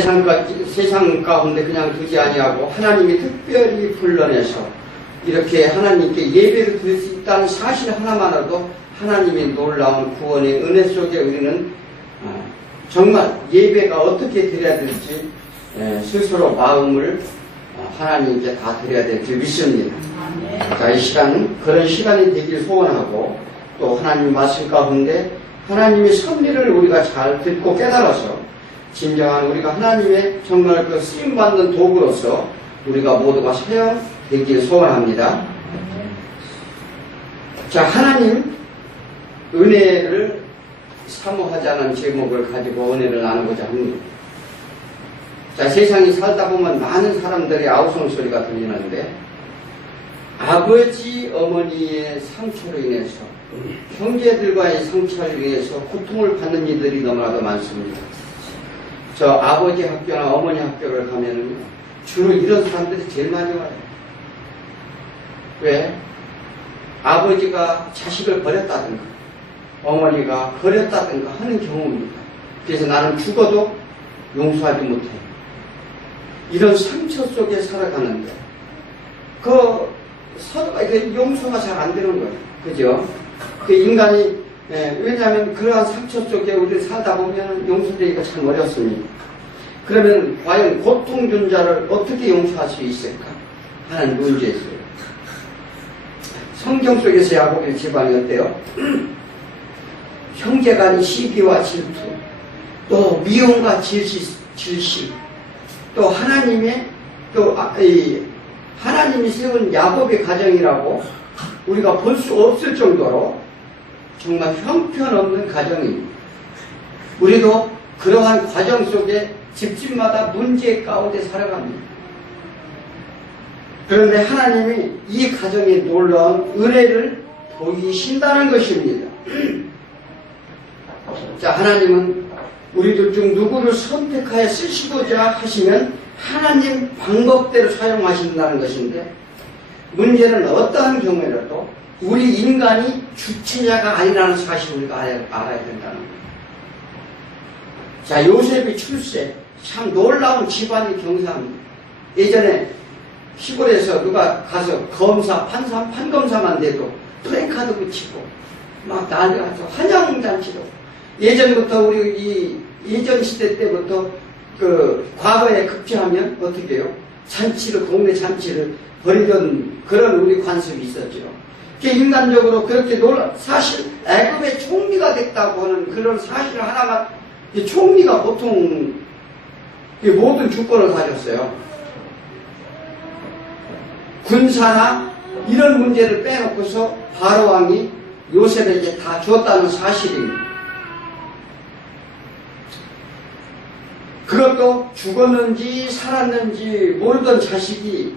세상 가운데 그냥 두지 아니하고 하나님이 특별히 불러내서 이렇게 하나님께 예배를 드릴 수 있다는 사실 하나만으로도 하나님의 놀라운 구원의 은혜 속에 우리는 정말 예배가 어떻게 드려야 될지 스스로 마음을 하나님께 다 드려야 될 줄 믿습니다. 자, 이 시간은 그런 시간이 되길 소원하고 또 하나님 말씀 가운데 하나님의 섭리를 우리가 잘 듣고 깨달아서 진정한 우리가 하나님의 정말 그 쓰임받는 도구로서 우리가 모두가 사용되길 소원합니다. 자, 하나님 은혜를 사모하자는 제목을 가지고 은혜를 나누고자 합니다. 자, 세상이 살다 보면 많은 사람들의 아우성 소리가 들리는데 아버지, 어머니의 상처로 인해서 형제들과의 상처로 인해서 고통을 받는 이들이 너무나도 많습니다. 저 아버지 학교나 어머니 학교를 가면은 주로 이런 사람들이 제일 많이 와요. 왜? 아버지가 자식을 버렸다든가 어머니가 버렸다든가 하는 경우입니다. 그래서 나는 죽어도 용서하지 못해. 이런 상처 속에 살아가는데 용서가 잘 안 되는 거예요. 그죠? 그 인간이 왜냐하면 그러한 상처 속에 우리를 살다 보면 용서되기가 참 어렵습니다. 그러면 과연 고통 준 자를 어떻게 용서할 수 있을까 하는 문제였어요. 성경 속에서 야곱의 집안이 어때요? 형제간의 시기와 질투, 또 미움과 질시, 또 하나님이 세운 야곱의 가정이라고 우리가 볼 수 없을 정도로 정말 형편없는 가정입니다. 우리도 그러한 과정 속에 집집마다 문제 가운데 살아갑니다. 그런데 하나님이 이 가정에 놀라운 은혜를 보이신다는 것입니다. 자, 하나님은 우리들 중 누구를 선택하여 쓰시고자 하시면 하나님 방법대로 사용하신다는 것인데 문제는 어떠한 경우에라도 우리 인간이 주체자가 아니라는 사실을 우리가 알아야 된다는 거예요. 자, 요셉의 출세 참 놀라운 집안의 경사입니다. 예전에 시골에서 누가 가서 검사, 판검사만 돼도 플래카드 붙이고 막 난리가 나서 환영잔치도 예전부터 우리 예전 시대 때부터 과거에 급제하면 어떻게 해요? 동네 잔치를 벌이던 그런 우리 관습이 있었죠. 인간적으로 그렇게 사실 애굽의 총리가 됐다고 하는 그런 사실 하나만, 총리가 보통 모든 주권을 가졌어요. 군사나 이런 문제를 빼놓고서 바로 왕이 요셉에게 다 주었다는 사실입니다. 그것도 죽었는지 살았는지 모르던 자식이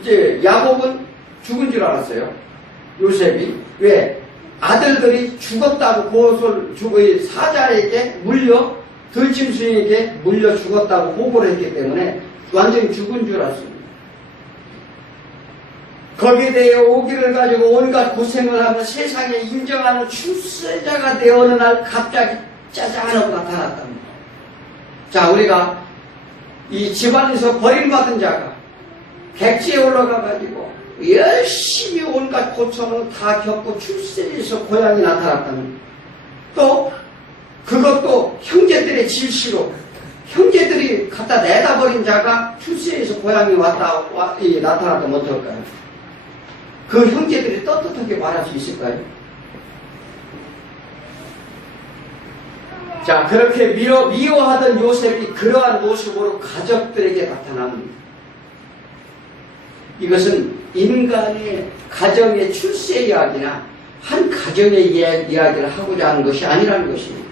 이제 야곱은 죽은 줄 알았어요. 요셉이. 왜? 아들들이 죽었다고 사자에게 들짐승에게 물려 죽었다고 보고를 했기 때문에 완전히 죽은 줄 알았습니다. 거기에 대해 오기를 가지고 온갖 고생을 하며 세상에 인정하는 출세자가 되어 어느 날 갑자기 짜잔하고 나타났답니다. 자, 우리가 이 집안에서 버림받은 자가 객지에 올라가가지고 열심히 온갖 고통을 다 겪고 출세에서 고향이 나타났답니다. 또 그것도 형제들의 질시로 형제들이 갖다 내다버린 자가 출세에서 고향이 나타났다면 어떨까요? 그 형제들이 떳떳하게 말할 수 있을까요? 자, 그렇게 미워하던 요셉이 그러한 모습으로 가족들에게 나타납니다. 이것은 인간의 가정의 출세 이야기나 한 가정의 이야기를 하고자 하는 것이 아니라는 것입니다.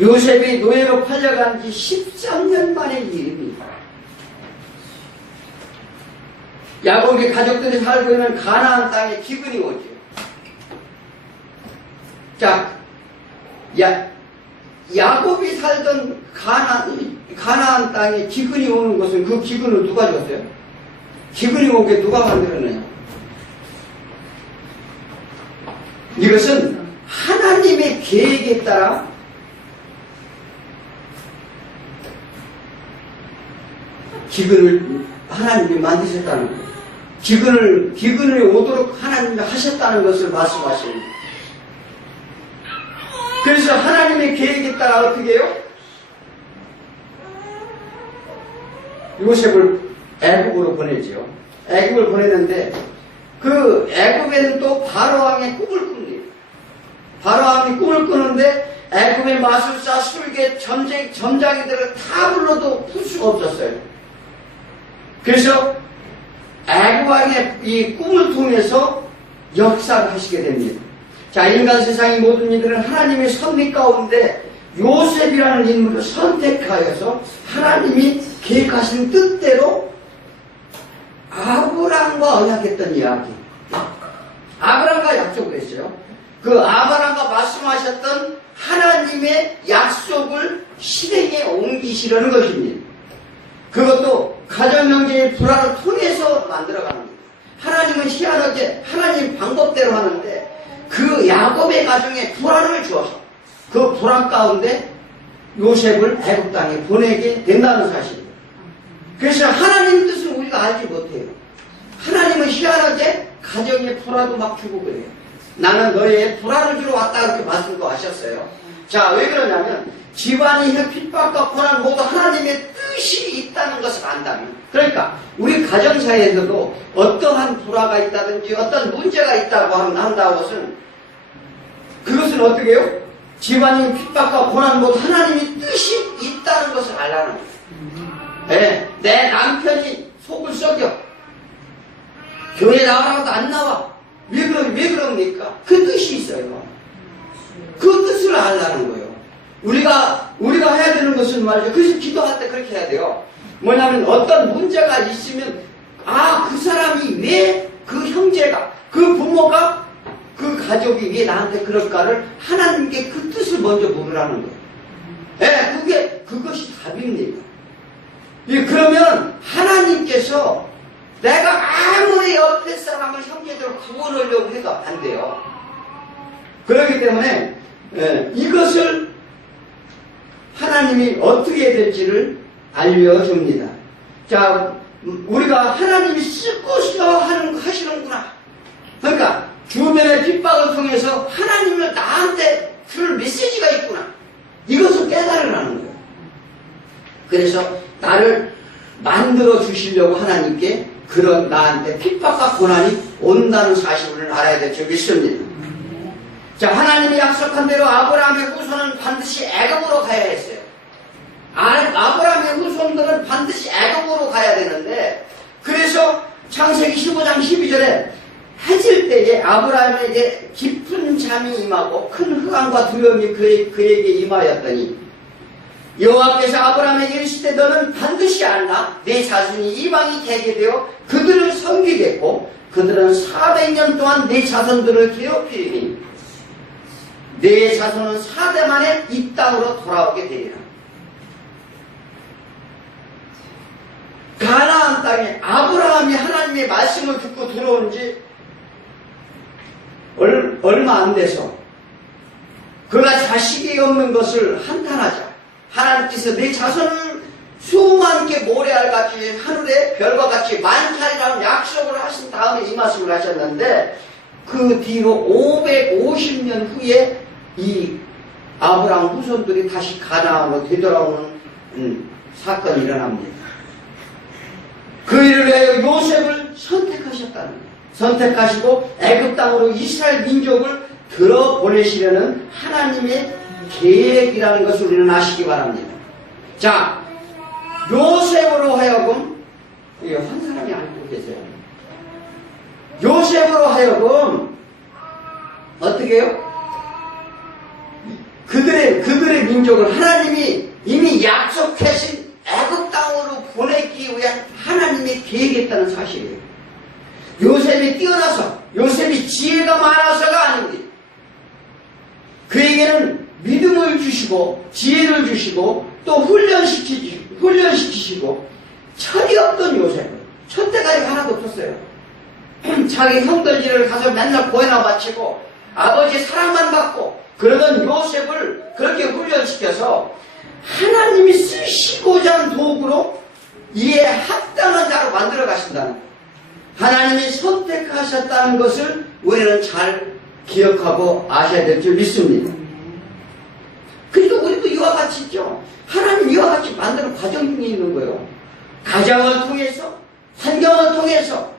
요셉이 노예로 팔려간 지 13년 만의 일입니다. 야곱의 가족들이 살고 있는 가나안 땅에 기근이 오죠. 자, 야곱이 살던 가나안 땅에 기근이 오는 것은 그 기근을 누가 줬어요? 기근이 오게 누가 만들었느냐? 이것은 하나님의 계획에 따라 기근을 하나님이 만드셨다는 거예요. 기근이 오도록 하나님이 하셨다는 것을 말씀하십니다. 그래서 하나님의 계획에 따라 어떻게 해요? 요셉을 애굽으로 보내지요. 애굽을 보내는데 그 애굽에는 또 바로왕의 꿈을 꿉니다. 바로왕이 꿈을 꾸는데 애굽의 마술사, 술개, 점장이들을 다 불러도 풀 수가 없었어요. 그래서 애굽 왕의 이 꿈을 통해서 역사를 하시게 됩니다. 자, 인간 세상의 모든 이들은 하나님의 섭리 가운데 요셉이라는 인물을 선택하여서 하나님이 계획하신 뜻대로 아브람과 언약했던 이야기. 아브람과 약속을 했어요. 그 아브람과 말씀하셨던 하나님의 약속을 실행에 옮기시려는 것입니다. 그것도 가정경제의 불화를 통해서 만들어가는 거예요. 하나님은 희한하게 하나님 방법대로 하는데 그 야곱의 가정에 불화를 주어서 그 불화 가운데 요셉을 애굽 땅에 보내게 된다는 사실이에요. 그래서 하나님 뜻을 우리가 알지 못해요. 하나님은 희한하게 가정의 불화도 막 주고 그래요. 나는 너의 불화를 주러 왔다 이렇게 말씀도 하셨어요. 자, 왜 그러냐면 집안의 핍박과 고난 모두 하나님의 뜻이 있다는 것을 안다면, 그러니까 우리 가정사에서도 어떠한 불화가 있다든지 어떤 문제가 있다고 한다는 것은 그것은 어떻게 해요? 집안의 핍박과 고난 모두 하나님의 뜻이 있다는 것을 알라는 거예요. 네, 내 남편이 속을 썩여 교회 나와라고도 안 나와. 왜 그럽니까? 그 뜻이 있어요. 그 뜻을 알라는 거예요. 우리가 해야 되는 것은 말이죠. 그래서 기도할 때 그렇게 해야 돼요. 뭐냐면 어떤 문제가 있으면 그 사람이 왜 그 형제가 그 부모가 그 가족이 왜 나한테 그럴까를 하나님께 그 뜻을 먼저 물으라는 거예요. 네, 그것이 답입니다. 그러면 하나님께서 내가 아무리 옆에 사람을 형제들을 구원하려고 해도 안 돼요. 그렇기 때문에 이것을 하나님이 어떻게 해야 될지를 알려줍니다. 자, 우리가 하나님이 쓰고 싶어 하시는구나. 그러니까 주변의 핍박을 통해서 하나님을 나한테 줄 메시지가 있구나. 이것을 깨달으라는 거예요. 그래서 나를 만들어 주시려고 하나님께 그런 나한테 핍박과 고난이 온다는 사실을 알아야 될 줄 믿습니다. 자, 하나님이 약속한 대로 아브라함의 후손은 반드시 애굽으로 가야 했어요. 아브라함의 후손들은 반드시 애굽으로 가야 되는데, 그래서 창세기 15장 12절에 해질 때에 아브라함에게 깊은 잠이 임하고 큰 흑암과 두려움이 그에게 임하였더니 여호와께서 아브라함에게 이르시되 너는 반드시 알라. 내 자손이 이방이 되게 되어 그들을 섬기겠고 그들은 400년 동안 내 자손들을 괴롭히리니 내 자손은 4대 만에 이 땅으로 돌아오게 되리라. 가나안 땅에 아브라함이 하나님의 말씀을 듣고 들어온 지 얼마 안 돼서 그가 자식이 없는 것을 한탄하자 하나님께서 내 자손을 수많게 모래알같이 하늘의 별과 같이 많게 하리라는 약속을 하신 다음에 이 말씀을 하셨는데 그 뒤로 550년 후에 이 아브라함 후손들이 다시 가나안으로 되돌아오는 사건이 일어납니다. 그 일을 위하여 요셉을 선택하셨다는 거예요. 선택하시고 애굽 땅으로 이스라엘 민족을 들어보내시려는 하나님의 계획이라는 것을 우리는 아시기 바랍니다. 자, 요셉으로 하여금 한 사람이 알고 계세요. 요셉으로 하여금 어떻게 해요? 그들의 민족을 하나님이 이미 약속하신 애굽 땅으로 보내기 위한 하나님의 계획이었다는 사실이에요. 요셉이 뛰어나서, 요셉이 지혜가 많아서가 아닙니다. 그에게는 믿음을 주시고 지혜를 주시고 또 훈련시키시고 철이 없던 요셉은 첫대가리가 하나도 없었어요. 자기 형들 일을 가서 맨날 보혜나 바치고 아버지 사랑만 받고 그러던 요셉을 그렇게 훈련시켜서 하나님이 쓰시고자 한 도구로 이에 합당한 자로 만들어 가신다는 거예요. 하나님이 선택하셨다는 것을 우리는 잘 기억하고 아셔야 될 줄 믿습니다. 그러니까 우리도 이와 같이 있죠. 하나님 이와 같이 만드는 과정 중에 있는 거예요. 가정을 통해서, 환경을 통해서,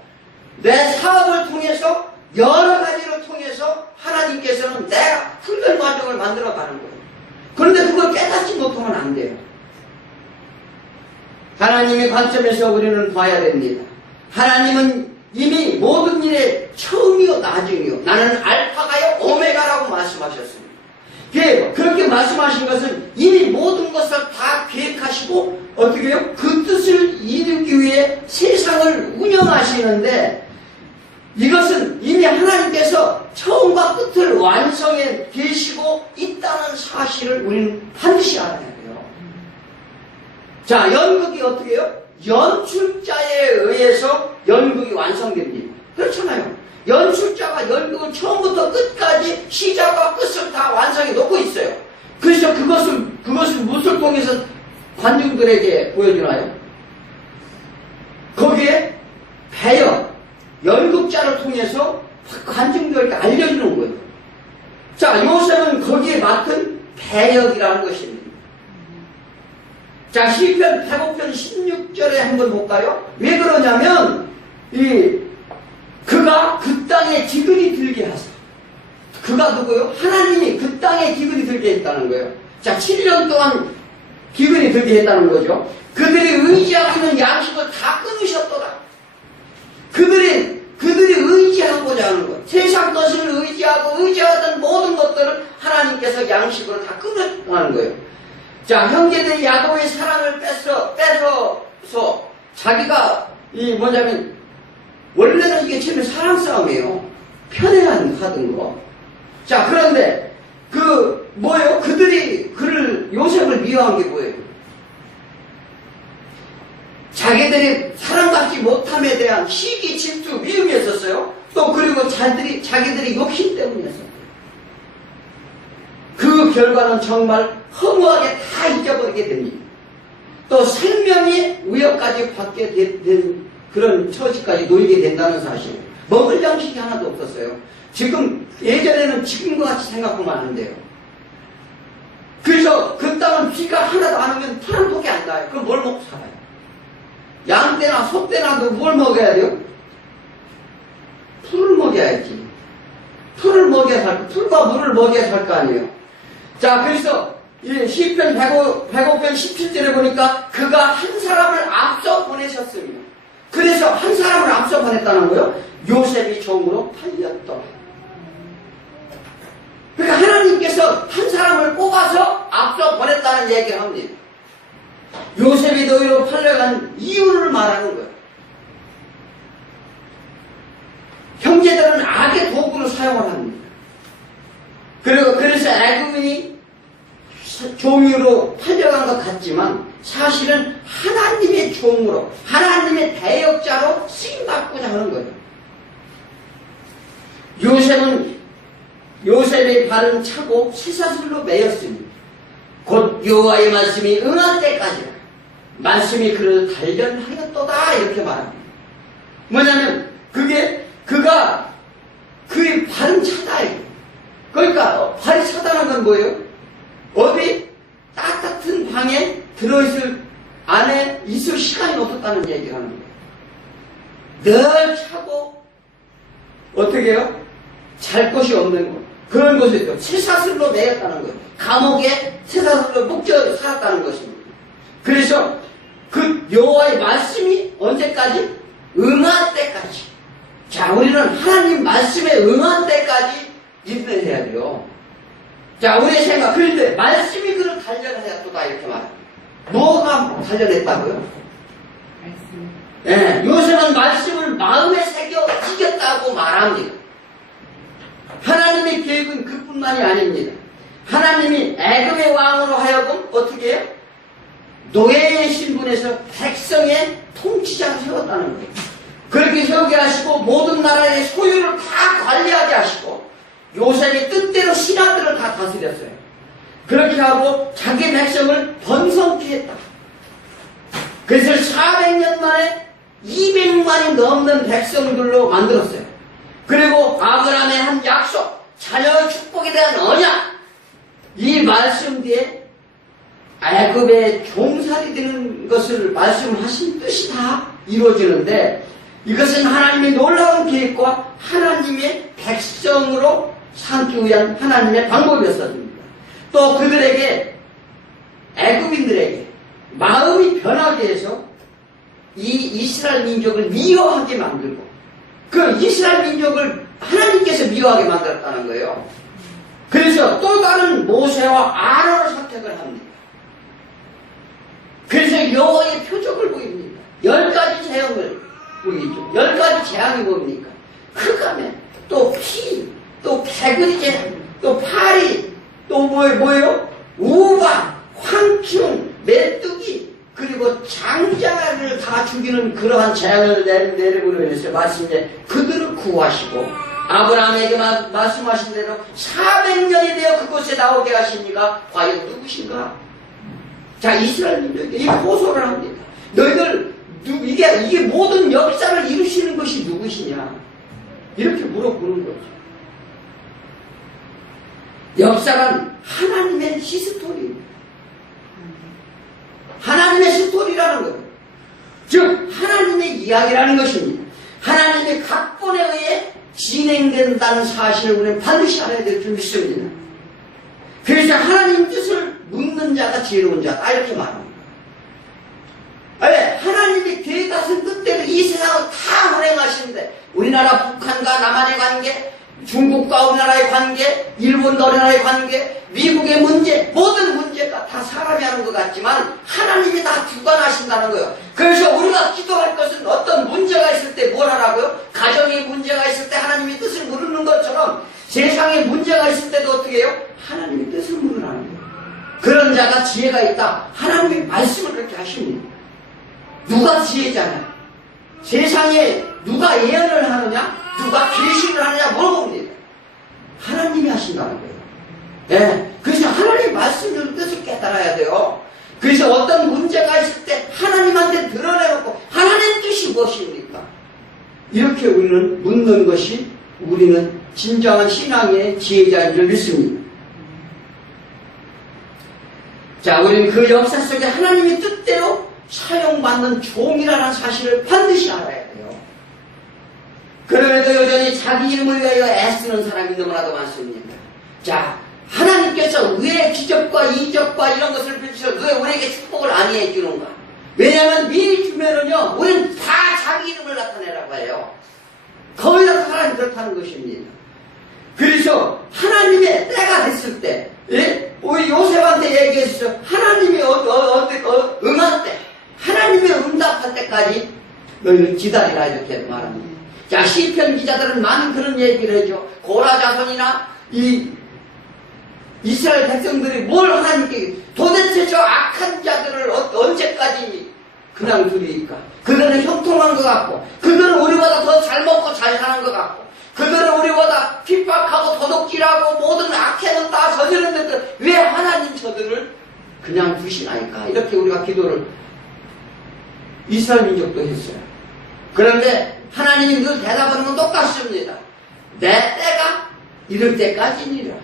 내 사업을 통해서, 여러 가지를 통해서 하나님께서는 내가 훈련 과정을 만들어 가는 거예요. 그런데 그걸 깨닫지 못하면 안 돼요. 하나님의 관점에서 우리는 봐야 됩니다. 하나님은 이미 모든 일의 처음이요 나중이요 나는 알파가요 오메가라고 말씀하셨습니다. 그렇게 말씀하신 것은 이미 모든 것을 다 계획하시고 어떻게 해요? 그 뜻을 이루기 위해 세상을 운영하시는데 이것은 이미 하나님께서 처음과 끝을 완성해 계시고 있다는 사실을 우리는 반드시 알아야 돼요. 자, 연극이 어떻게 해요? 연출자에 의해서 연극이 완성됩니다. 그렇잖아요. 연출자가 연극을 처음부터 끝까지 시작과 끝을 다 완성해 놓고 있어요. 그래서 그것을 무엇을 통해서 관중들에게 보여주나요? 거기에 배역, 연극자를 통해서 관중들에게 알려주는 거예요. 자, 요셉은 거기에 맡은 배역이라는 것입니다. 자, 시편 105편 16절에 한번 볼까요? 왜 그러냐면 그가 그 땅에 기근이 들게 하사. 그가 누구요? 하나님이 그 땅에 기근이 들게 했다는 거예요. 자, 7년 동안 기근이 들게 했다는 거죠. 그들이 의지하고 있는 양식을 다 끊으셨더라. 그들이 의지하고자 하는 것, 세상 것을 의지하고 의지하던 모든 것들을 하나님께서 양식으로 다 끊었다는 거예요. 자, 형제들이 야곱의 사랑을 뺏어서 자기가 뭐냐면 원래는 이게 처음에 사랑 싸움이에요. 편애하던 거. 자, 그런데 뭐예요? 그들이 요셉을 미워한 게 뭐예요? 자기들이 사랑받지 못함에 대한 시기, 질투, 미움이었었어요. 또 그리고 자기들이 욕심 때문이었어요. 그 결과는 정말 허무하게 다 잊어버리게 됩니다. 또 생명의 위협까지 받게 된 그런 처지까지 놓이게 된다는 사실. 먹을 양식이 하나도 없었어요. 예전에는 지금과 같이 생각하면 안 돼요. 그래서 그 땅은 비가 하나도 안 오면 풀 한 폭이 안 나요. 그럼 뭘 먹고 살아요? 양 떼나 소 떼나도 뭘 먹어야 돼요? 풀을 먹여야지. 풀을 먹여야 살, 풀과 물을 먹여야 살 거 아니에요. 자, 그래서 시편 105편 17절에 보니까 그가 한 사람을 앞서 보내셨습니다. 그래서 한 사람을 앞서 보냈다는 거예요. 요셉이 종으로 팔렸더라. 그러니까 하나님께서 한 사람을 뽑아서 앞서 보냈다는 얘기를 합니다. 요셉이 너희로 팔려간 이유를 말하는 거예요. 형제들은 악의 도구를 사용을 합니다. 그래서 애굽인이 종으로 팔려간 것 같지만 사실은 하나님의 종으로, 하나님의 대역자로 쓰임받고자 하는 거예요. 요셉의 발은 차고 쇠사슬로 매였습니다. 곧 여호와의 말씀이 응할 때까지라. 말씀이 그를 단련하였도다. 이렇게 말합니다. 뭐냐면 그가 그의 발은 차다. 그러니까 발이 차다는 건 뭐예요? 어디 따뜻한 방에 들어있을 안에 있을 시간이 없었다는 얘기를 하는 거예요. 늘 차고 어떻게 해요? 잘 곳이 없는 것. 그런 곳에 있죠. 쇠사슬로 매였다는 거예요. 감옥에 쇠사슬로 묶여 살았다는 것입니다. 그래서 그 여호와의 말씀이 언제까지? 응할 때까지. 자, 우리는 하나님 말씀에 응할 때까지 인내해야 돼요. 자, 우리의 생각. 그런데 말씀이 그를 단련하였도다 이렇게 말합니다. 뭐가 단련했다고요? 네, 요셉은 말씀을 마음에 새겨 지켰다고 말합니다. 하나님의 계획은 그뿐만이 아닙니다. 하나님이 애굽의 왕으로 하여금 어떻게 해요? 노예의 신분에서 백성의 통치자로 세웠다는 거예요. 그렇게 세우게 하시고 모든 나라의 소유를 다 관리하게 하시고 요셉이 뜻대로 신하들을 다 다스렸어요. 그렇게 하고 자기 백성을 번성케 했다. 그래서 400년 만에 200만이 넘는 백성들로 만들었어요. 그리고 아브라함의 한 약속, 자녀의 축복에 대한 언약, 이 말씀 뒤에 애굽의 종살이 되는 것을 말씀하신 뜻이 다 이루어지는데, 이것은 하나님의 놀라운 계획과 하나님의 백성으로 삼기 위한 하나님의 방법이었습니다. 또 그들에게, 애굽인들에게 마음이 변하게 해서 이 이스라엘 민족을 미워하게 만들고, 그 이스라엘 민족을 하나님께서 미워하게 만들었다는 거예요. 그래서 또 다른 모세와 아론을 선택을 합니다. 그래서 여호와의 표적을 보입니다. 10가지 재앙을 보이죠. 10가지 재앙이 뭡니까? 흑암에, 또 피, 또 개구리 재앙, 또 파리, 또 뭐예요? 우박, 황충, 메뚜기, 그리고 장자를 다 죽이는 그러한 재앙을 내리므로 인해서 말씀에 그들을 구하시고, 아브라함에게 말씀하신 대로 400년이 되어 그곳에 나오게 하십니까? 과연 누구신가? 자, 이스라엘 민족에게 이 호소를 합니다. 너희들, 이게 모든 역사를 이루시는 것이 누구시냐? 이렇게 물어보는 거죠. 역사는 하나님의 히스토리입니다. 하나님의 스토리라는 거예요. 즉, 하나님의 이야기라는 것입니다. 하나님의 각본에 의해 진행된다는 사실을 우리는 반드시 알아야 될 줄 믿습니다. 그래서 하나님 뜻을 묻는 자가 지혜로운 자다, 이렇게 말합니다. 하나님이 계획하신 뜻대로 이 세상을 다 운행하시는데, 우리나라 북한과 남한의 관계, 중국과 우리나라의 관계, 일본과 우리나라의 관계, 미국의 문제, 모든 문제가 다 사람이 하는 것 같지만 하나님이 다 주관하신다는 거예요. 그래서 우리가 기도할 것은 어떤 문제가 있을 때 뭘 하라고요? 가정에 문제가 있을 때 하나님의 뜻을 물으는 것처럼 세상에 문제가 있을 때도 어떻게 해요? 하나님의 뜻을 물으라는 거예요. 그런 자가 지혜가 있다. 하나님의 말씀을 그렇게 하십니다. 누가 지혜자냐? 세상에 누가 예언을 하느냐? 누가 계시를 하느냐 물어봅니다. 하나님이 하신다는 거예요. 예. 그래서 하나님의 말씀을 뜻을 깨달아야 돼요. 그래서 어떤 문제가 있을 때 하나님한테 드러내놓고 하나님의 뜻이 무엇입니까? 이렇게 우리는 묻는 것이 우리는 진정한 신앙의 지혜자인 줄 믿습니다. 자, 우리는 그 역사 속에 하나님의 뜻대로 사용받는 종이라는 사실을 반드시 알아야 돼요. 그럼에도 여전히 자기 이름을 위하여 애쓰는 사람이 너무나도 많습니다. 자, 하나님께서 왜 기적과 이적과 이런 것을 펼치셔서 왜 우리에게 축복을 안 해주는가? 왜냐하면 미리 주면은요, 우리는 다 자기 이름을 나타내라고 해요. 거의 다 사람이 그렇다는 것입니다. 그래서 하나님의 때가 됐을 때, 예? 우리 요셉한테 얘기했어. 하나님이 응할 때, 하나님의 응답할 때까지 너희는 기다리라, 이렇게 말합니다. 자, 시편 기자들은 많은 그런 얘기를 해줘. 고라 자손이나 이 이스라엘 백성들이 뭘 하나님께, 도대체 저 악한 자들을 언제까지 그냥 두리까? 그들은 형통한 것 같고, 그들은 우리보다 더 잘 먹고 잘 사는 것 같고, 그들은 우리보다 핍박하고 도둑질하고 모든 악행은 다 저지르는데 왜 하나님 저들을 그냥 두시나이까? 이렇게 우리가 기도를 이스라엘 민족도 했어요. 그런데 하나님이 늘 대답하는 건 똑같습니다. 내 때가 이럴 때까지니라.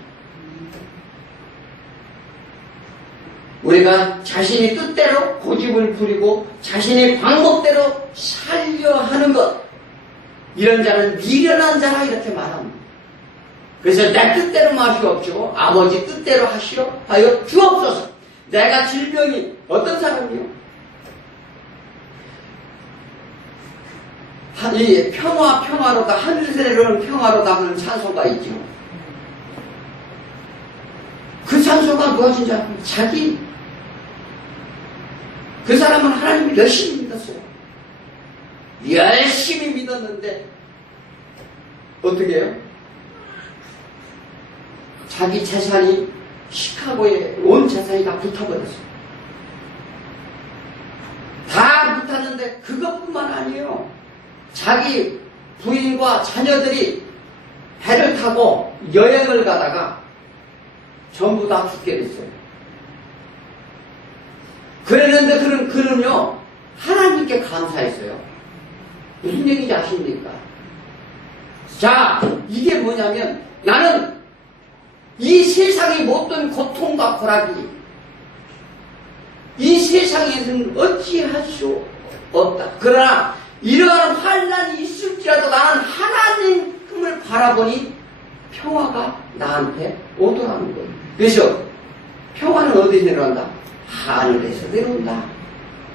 우리가 자신의 뜻대로 고집을 부리고 자신의 방법대로 살려 하는 것, 이런 자는 미련한 자라, 이렇게 말합니다. 그래서 내 뜻대로 마시옵시고 아버지 뜻대로 하시오 하여 주옵소서. 내가 질병이 어떤 사람이요? 이 평화로다, 하늘새로는 평화로다 하는 찬송가 있죠. 그 찬송가 무엇인지 알아요? 자기, 그 사람은 하나님을 열심히 믿었어요. 열심히 믿었는데 어떻게 해요? 자기 재산이, 시카고에 온 재산이 다 붙어버렸어요. 다 붙었는데 그것뿐만 아니에요. 자기 부인과 자녀들이 배를 타고 여행을 가다가 전부 다 죽게 됐어요. 그랬는데 그는요, 하나님께 감사했어요. 무슨 얘기인지 아십니까? 자, 이게 뭐냐면 나는 이 세상의 모든 고통과 고락이 이 세상에서는 어찌할 수 없다. 그러나 이러한 환난이 있을지라도 나는 하나님을 바라보니 평화가 나한테 오더라는 거예요. 그래서 평화는 어디서 내려온다? 하늘에서 내려온다.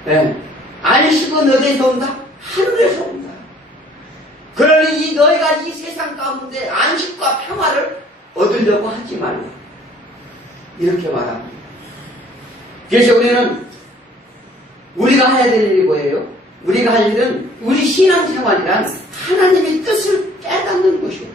네. 안식은 어디서 온다? 하늘에서 온다. 그러니 너희가 이 세상 가운데 안식과 평화를 얻으려고 하지 말라. 이렇게 말합니다. 그래서 우리가 해야 될 일이 뭐예요? 우리가 할 일은 우리 신앙생활이란 하나님의 뜻을 깨닫는 것이에요.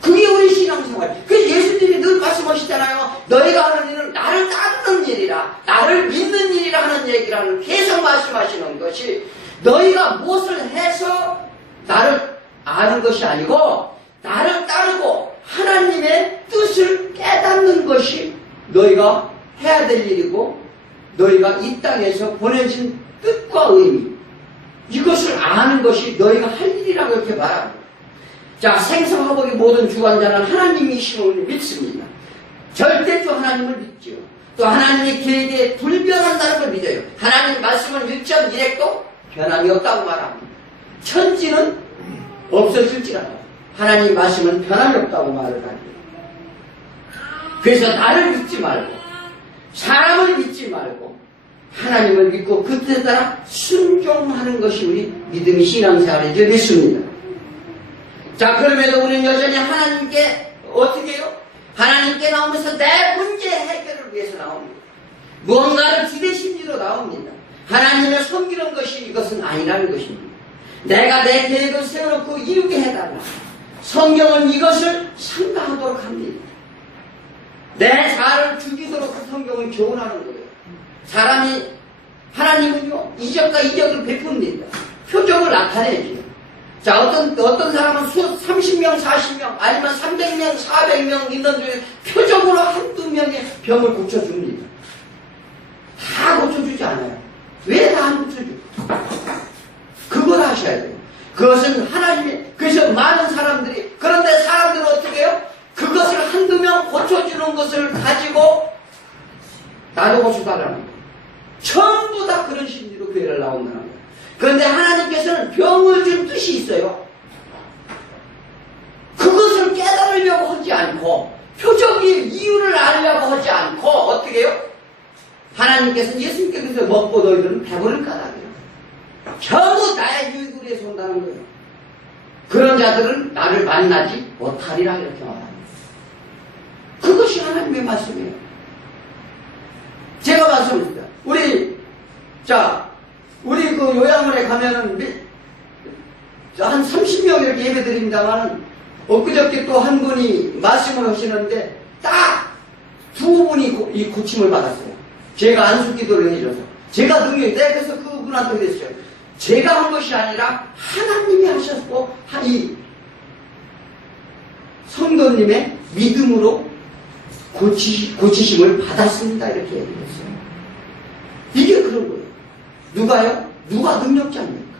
그게 우리 신앙생활. 그래서 예수님이 늘 말씀하시잖아요. 너희가 하는 일은 나를 따르는 일이라, 나를 믿는 일이라 하는 얘기라는 계속 말씀하시는 것이 너희가 무엇을 해서 나를 아는 것이 아니고 나를 따르고 하나님의 뜻을 깨닫는 것이 너희가 해야 될 일이고 너희가 이 땅에서 보내진 뜻과 의미 이것을 아는 것이 너희가 할 일이라고 이렇게 말합니다. 자, 생사화복의 모든 주관자는 하나님이심을 믿습니다. 절대주 하나님을 믿죠. 또 하나님의 계획에 불변한다는 걸 믿어요. 하나님 말씀은 1.1핵도 변함이 없다고 말합니다. 천지는 없어질지라도 하나님 말씀은 변함이 없다고 말을 합니다. 그래서 나를 믿지 말고 사람을 믿지 말고 하나님을 믿고 그 뜻에 따라 순종하는 것이 우리 믿음의 신앙생활이죠. 믿습니다. 자, 그럼에도 우리는 여전히 하나님께 어떻게 해요? 하나님께 나오면서 내 문제 해결을 위해서 나옵니다. 무언가를 기대심리로 나옵니다. 하나님을 섬기는 것이 이것은 아니라는 것입니다. 내가 내 계획을 세워놓고 이루게 해달라. 성경은 이것을 상가하도록 합니다. 내 자아를 죽이도록 그 성경은 교훈하는 거예요. 사람이, 하나님은요, 이적과 이적을 베풉니다. 표적을 나타내죠. 자, 어떤 사람은 30명, 40명, 아니면 300명, 400명 있는 중에 표적으로 한두 명의 병을 고쳐줍니다. 다 고쳐주지 않아요. 왜 다 안 고쳐줘? 그걸 하셔야 돼요. 그것은 하나님의, 그래서 많은 사람들이, 그런데 사람들은 어떻게 해요? 그것을 한두 명 고쳐주는 것을 가지고 나도 고쳐달라는 거예요. 전부 다 그런 심리로 교회를 나온다는 거예요. 그런데 하나님께서는 병을 준 뜻이 있어요. 그것을 깨달으려고 하지 않고 표적의 이유를 알려고 하지 않고 어떻게 해요? 하나님께서는 예수님께서 먹고 너희들은 배부를 까닭이에요. 전부 나의 유익을 위해서 온다는 거예요. 그런 자들은 나를 만나지 못하리라 이렇게 말합니다. 그것이 하나님의 말씀이에요. 제가 말씀드립니다. 우리 그 요양원에 가면은 한 30명 이렇게 예배 드립니다만 엊그저께 또 한 분이 말씀을 하시는데 딱 두 분이 이 고침을 받았어요. 제가 안수 기도를 해줘서. 제가 능력이 그래서 그분한테 그랬어요. 제가 한 것이 아니라 하나님이 하셨고 이 성도님의 믿음으로 고치심을 받았습니다. 이렇게 얘기했어요. 이게 그런 거예요. 누가요? 누가 능력자입니까?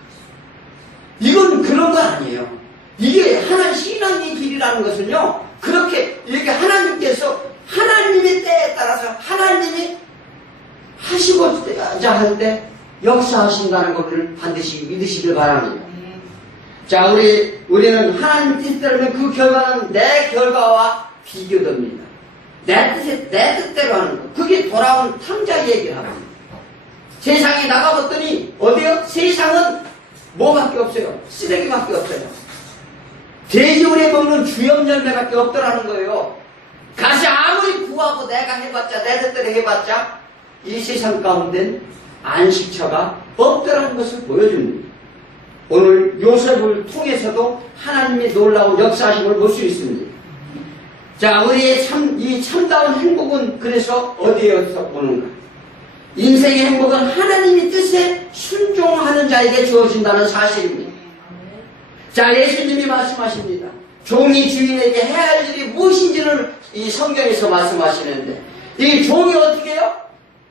이건 그런 거 아니에요. 이게 하나님 신앙의 길이라는 것은요, 그렇게 이렇게 하나님께서 하나님의 때에 따라서 하나님이 하시고자 할 때 역사하신다는 것을 반드시 믿으시길 바랍니다. 자, 우리는 하나님 뜻에 따르면 그 결과는 내 결과와 비교됩니다. 내 뜻대로 하는 것. 그게 돌아온 탕자 얘기를 합니다. 세상에 나가봤더니 어디요? 세상은 뭐밖에 없어요? 쓰레기밖에 없어요. 돼지우리 먹는 주염 열매밖에 없더라는 거예요. 가서 아무리 구하고 내가 해봤자 내 뜻대로 해봤자 이 세상 가운데 안식처가 없더라는 것을 보여줍니다. 오늘 요셉을 통해서도 하나님의 놀라운 역사하심을 볼 수 있습니다. 자, 우리의 이 참다운 행복은 그래서 어디에서 오는가? 인생의 행복은 하나님의 뜻에 순종하는 자에게 주어진다는 사실입니다. 자, 예수님이 말씀하십니다. 종이 주인에게 해야 할 일이 무엇인지를 이 성경에서 말씀하시는데 이 종이 어떻게 해요?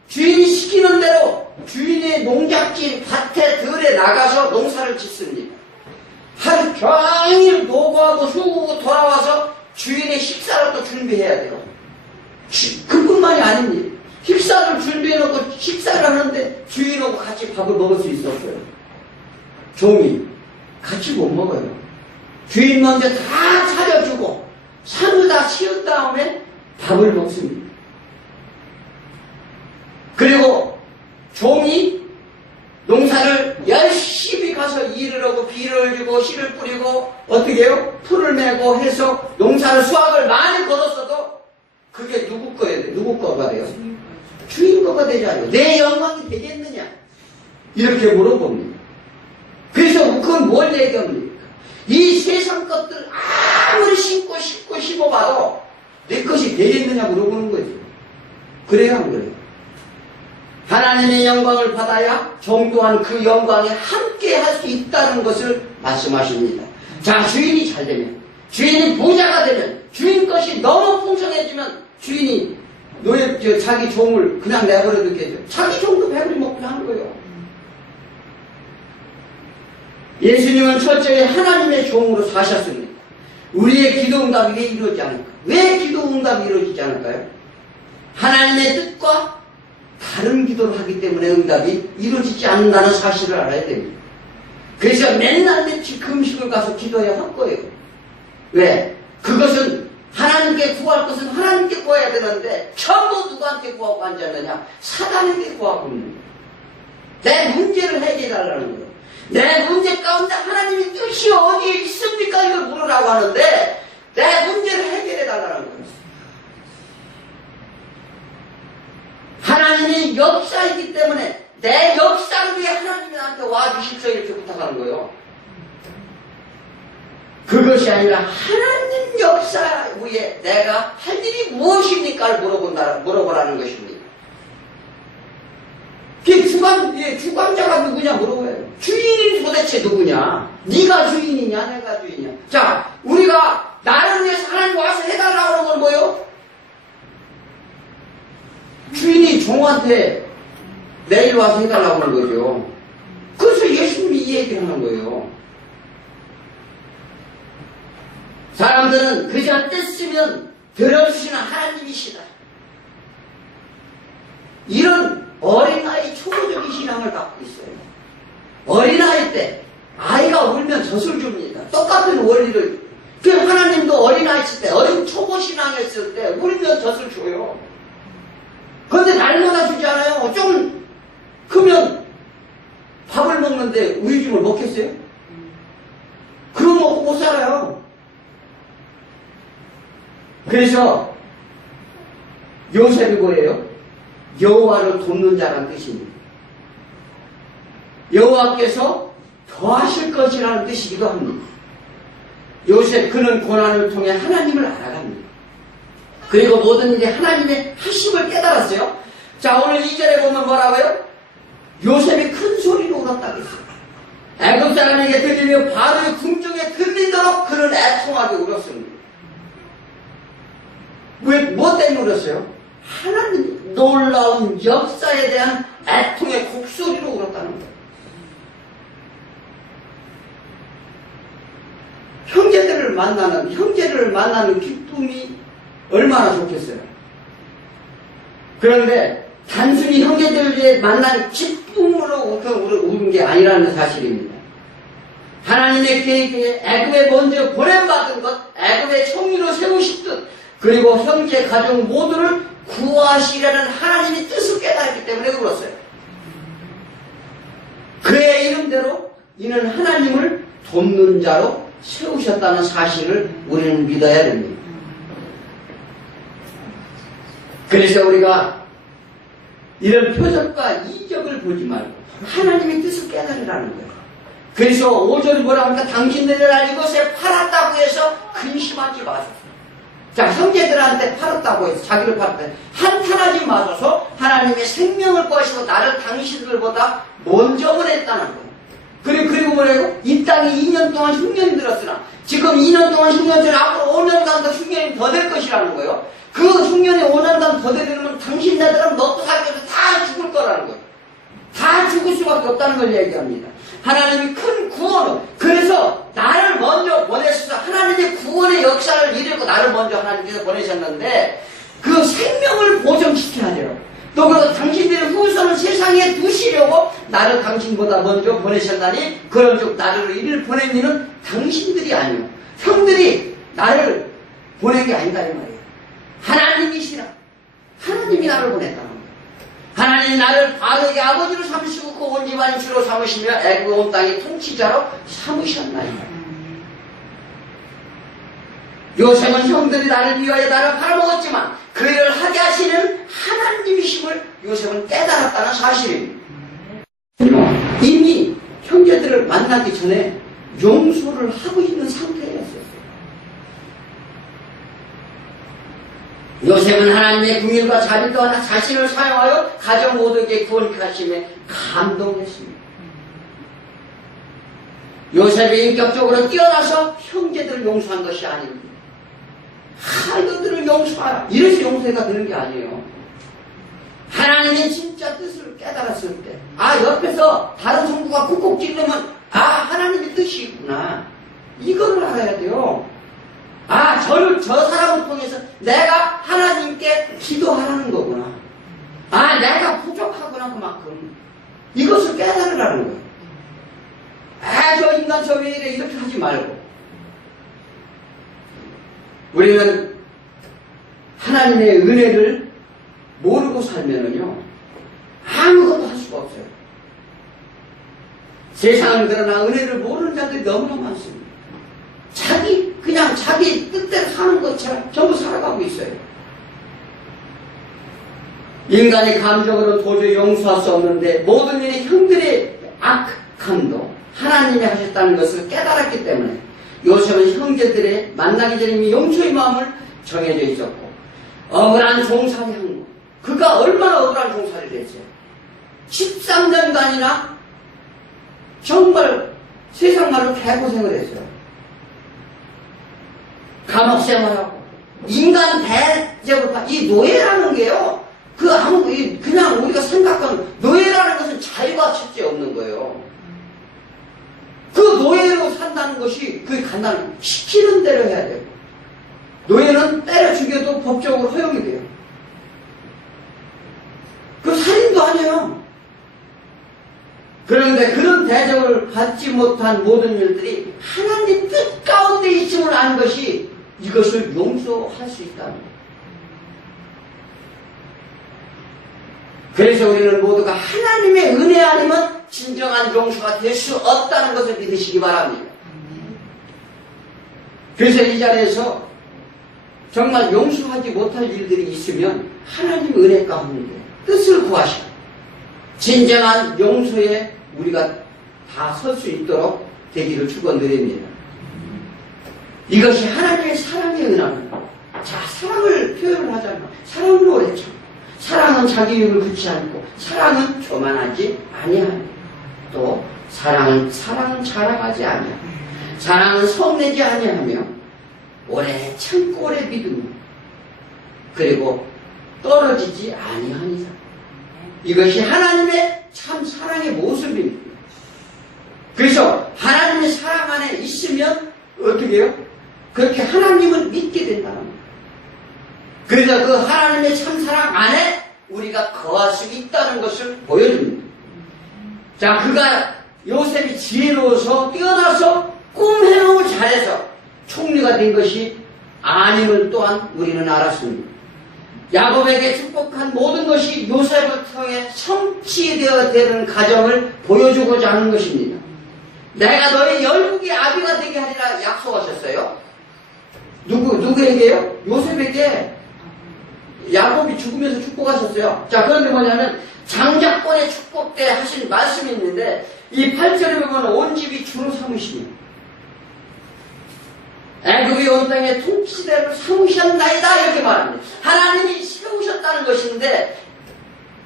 주인이 시키는 대로 주인의 농작지 밭에 들에 나가서 농사를 짓습니다. 하루 종일 노고하고 수고하고 돌아와서 주인의 식사를 또 준비해야 돼요. 그뿐만이 아닙니다. 식사를 준비해놓고 식사를 하는데 주인하고 같이 밥을 먹을 수 있었어요. 종이 같이 못 먹어요. 주인 먼저 다 차려주고 산을 다 치운 다음에 밥을 먹습니다. 그리고 종이 농사를 열심히 가서 일을 하고 비를 주고 씨를 뿌리고 어떻게 해요? 풀을 메고 해서 농사를 수확을 많이 거뒀어도 그게 누구 거예요? 누구 거가 돼요? 주인 거가 되지 않아요. 내 영광이 되겠느냐? 이렇게 물어봅니다. 그래서 그건 뭘 얘기합니까? 이 세상 것들 아무리 심어봐도 내 것이 되겠느냐 물어보는 거죠. 그래야 안 그래요? 하나님의 영광을 받아야 종 또한 그 영광에 함께 할 수 있다는 것을 말씀하십니다. 자, 주인이 잘 되면, 주인이 부자가 되면, 주인 것이 너무 풍성해지면 주인이 자기 종을 그냥 내버려 두겠죠. 자기 종도 배부리 먹고 하는 거예요. 예수님은 철저히 하나님의 종으로 사셨습니다. 우리의 기도 응답이 왜 이루어지지 않을까? 왜 기도 응답이 이루어지지 않을까요? 하나님의 뜻과 다른 기도를 하기 때문에 응답이 이루어지지 않는다는 사실을 알아야 됩니다. 그래서 맨날 며칠 금식을 가서 기도해야 할 거예요. 왜? 그것은 하나님께 구할 것은 하나님께 구해야 되는데 전부 누구한테 구하고 앉았느냐? 사단에게 구하고 있는 거예요. 내 문제를 해결해달라는 거예요. 내 문제 가운데 하나님의 뜻이 어디에 있습니까? 이걸 물으라고 하는데 내 문제를 해결해달라는 거예요. 하나님이 역사이기 때문에 내 역사를 위해 하나님이 나한테 와주십시오 이렇게 부탁하는 거예요. 그것이 아니라 하나님 역사 위에 내가 할 일이 무엇입니까를 물어보라는 것입니다. 주관자가 누구냐 물어봐요. 주인이 도대체 누구냐? 네가 주인이냐 내가 주인이냐? 자, 우리가 나를 위해서 하나님 와서 해달라고 하는 건 뭐예요? 주인이 종한테 내일 와서 해달라고 하는 거죠. 그래서 예수님이 이 얘기를 하는 거예요. 사람들은 그저 뜻으면 들어주시는 하나님이시다. 이런 어린아이 초보적인 신앙을 갖고 있어요. 어린아이 때 아이가 울면 젖을 줍니다. 똑같은 원리를. 그 하나님도 어린아이 때 어린 초보 신앙했을 때 울면 젖을 줘요. 그런데 날마다 주지 않아요. 좀 크면 밥을 먹는데 우유죽을 먹겠어요? 그럼 먹고 못 살아요. 그래서 요셉이 뭐예요? 여호와를 돕는 자라는 뜻입니다. 여호와께서 더하실 것이라는 뜻이기도 합니다. 요셉 그는 고난을 통해 하나님을 알아갑니다. 그리고 모든 일에 하나님의 하심을 깨달았어요. 자, 오늘 2절에 보면 뭐라고요? 요셉이 큰 소리로 울었다고 했어요. 애굽 사람에게 들리며 바로의 궁정에 들리도록 그는 애통하게 울었습니다. 뭐 때문에 울었어요? 하나님 놀라운 역사에 대한 애통의 곡소리로 울었다는 거예요. 형제를 만나는 기쁨이 얼마나 좋겠어요. 그런데 단순히 형제들을 만난 기쁨으로 우는 게 아니라는 사실입니다. 하나님의 계획에 애굽에 먼저 보냄받은 것, 애굽의 청리로 세우실 듯, 그리고 형제 가족 모두를 구하시려는 하나님의 뜻을 깨달았기 때문에 울었어요. 그의 이름대로 이는 하나님을 돕는 자로 세우셨다는 사실을 우리는 믿어야 됩니다. 그래서 우리가 이런 표적과 이적을 보지 말고 하나님의 뜻을 깨달으라는 거예요. 그래서 5절이 뭐라 합니까? 당신들을 알고 이것에 팔았다고 해서 근심하지 마소서. 자, 형제들한테 팔았다고 해서 자기를 팔았대. 한탄하지 마소서. 하나님의 생명을 구하시고 나를 당신들보다 먼저 보냈다는 거예요. 그리고 뭐래요? 이 땅이 2년 동안 흉년이 들었으나 지금 2년 동안 흉년이 들어 앞으로 5년간 더 흉년이 더 될 것이라는 거예요. 그 흉년이 5년간 더 되려면 당신네들은 먹고 살기 위해서 다 죽을 거라는 거예요. 다 없다는 걸 얘기합니다. 하나님이 큰 구원을, 그래서 나를 먼저 보내셔서 하나님의 구원의 역사를 이루고 나를 먼저 하나님께서 보내셨는데 그 생명을 보존시켜야 돼요. 또 그 당신들의 후손을 세상에 두시려고 나를 당신보다 먼저 보내셨나니 그런즉 나를 이를 보낸 이는 당신들이 아니요 형들이 나를 보낸 게 아니다 이 말이에요. 하나님이시라. 하나님이 나를 보냈다는 거예요. 하나님 나를 바로의 아버지로 삼으시고 그 온 집안의 주로 삼으시며 애굽 온 땅의 통치자로 삼으셨나이다. 요셉은 형들이 나를 위하여 나를 팔아먹었지만 그 일을 하게 하시는 하나님이심을 요셉은 깨달았다는 사실입니다. 이미 형제들을 만나기 전에 용서를 하고 있는 상태였어요. 요셉은 하나님의 긍휼과 자비 또한 자신을 사용하여 가정 모두에게 구원하심에 감동했습니다. 요셉이 인격적으로 뛰어나서 형제들을 용서한 것이 아닙니다. 너들을 용서하라. 이래서 용서가 되는 게 아니에요. 하나님의 진짜 뜻을 깨달았을 때, 옆에서 다른 성부가 쿡쿡 찌르면, 하나님의 뜻이 있구나. 이거를 알아야 돼요. 저 사람을 통해서 내가 하나님께 기도하라는 거구나. 내가 부족하구나, 그만큼. 이것을 깨달으라는 거예요. 저 인간 저 왜 이래, 이렇게 하지 말고. 우리는 하나님의 은혜를 모르고 살면은요, 아무것도 할 수가 없어요. 세상은 그러나 은혜를 모르는 자들이 너무나 많습니다. 그냥 자기 뜻대로 사는 것처럼 전부 살아가고 있어요. 인간의 감정으로는 도저히 용서할 수 없는데 모든 일이 형들의 악함도 하나님이 하셨다는 것을 깨달았기 때문에 요셉은 형제들의 만나기 전에 이미 용서의 마음을 정해져 있었고 억울한 종살이 한 거. 그가 얼마나 억울한 종살이를 했어요. 13년간이나 정말 세상 말로 개고생을 했어요. 감옥 생활하고 인간 대접을 이 노예라는 게요. 그냥 우리가 생각하는 노예라는 것은 자유가 첫째 없는 거예요. 그 노예로 산다는 것이 그게 간단한 시키는 대로 해야 돼요. 노예는 때려 죽여도 법적으로 허용이 돼요. 그 살인도 아니에요. 그런데 그런 대접을 받지 못한 모든 일들이 하나님 뜻 가운데 있음을 아는 것이 이것을 용서할 수 있다는 거예요. 그래서 우리는 모두가 하나님의 은혜 아니면 진정한 용서가 될 수 없다는 것을 믿으시기 바랍니다. 그래서 이 자리에서 정말 용서하지 못할 일들이 있으면 하나님 은혜 가운데 뜻을 구하시고 진정한 용서에 우리가 다 설 수 있도록 되기를 축원드립니다. 이것이 하나님의 사랑의 은혜입니다. 사랑을 표현을 하자면 사랑은 오래 참. 사랑은 자기 이유를 굳지 않고 사랑은 교만하지 아니하며 또 사랑은 자랑하지 아니하며 사랑은 성내지 아니하며 오래 참고 오래 믿으며 그리고 떨어지지 아니하니라. 이것이 하나님의 참 사랑의 모습입니다. 그래서 하나님의 사랑 안에 있으면 어떻게 해요? 그렇게 하나님을 믿게 된다는 거예요. 그래서 그 하나님의 참사랑 안에 우리가 거할 수 있다는 것을 보여줍니다. 그가 요셉이 지혜로워서 뛰어나서 꿈 해몽을 잘해서 총리가 된 것이 아님을 또한 우리는 알았습니다. 야곱에게 축복한 모든 것이 요셉을 통해 성취되어야 되는 가정을 보여주고자 하는 것입니다. 내가 너의 열국의 아비가 되게 하리라 약속하셨어요. 누구에게요? 요셉에게 야곱이 죽으면서 축복하셨어요. 그런데 뭐냐면 장자권의 축복 때 하신 말씀이 있는데 이 8절에 보면 온 집이 주로 삼으시며 애굽이 온 땅의 통치대를 삼으셨나이다 이렇게 말합니다. 하나님이 세우셨다는 것인데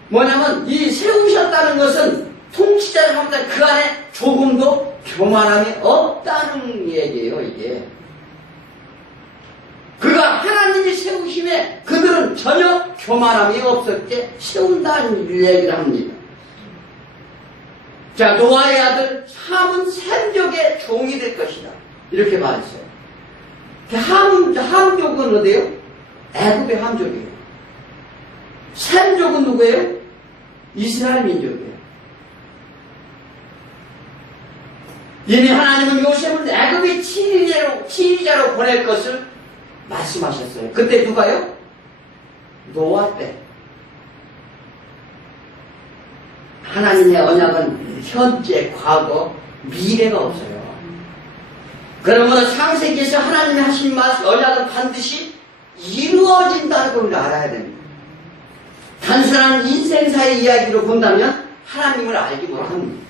뭐냐면 이 세우셨다는 것은 통치자를 하면 그 안에 조금도 교만함이 없다는 얘기예요. 이게 그가 하나님이 세우심에 그들은 전혀 교만함이 없었게 세운다는 얘기를 합니다. 자, 노아의 아들 함은 셈족의 종이 될 것이다. 이렇게 말했어요. 함족은 어디예요? 애굽의 함족이에요. 셈족은 누구예요? 이스라엘 민족이에요. 이미 하나님은 요셉을 애굽의 치리자로 보낼 것을 말씀하셨어요. 그때 누가요? 노아 때. 하나님의 언약은 현재, 과거, 미래가 없어요. 그러므로 창세기에서 하나님이 하신 언약은 반드시 이루어진다는 걸 우리가 알아야 됩니다. 단순한 인생사의 이야기로 본다면 하나님을 알지 못합니다.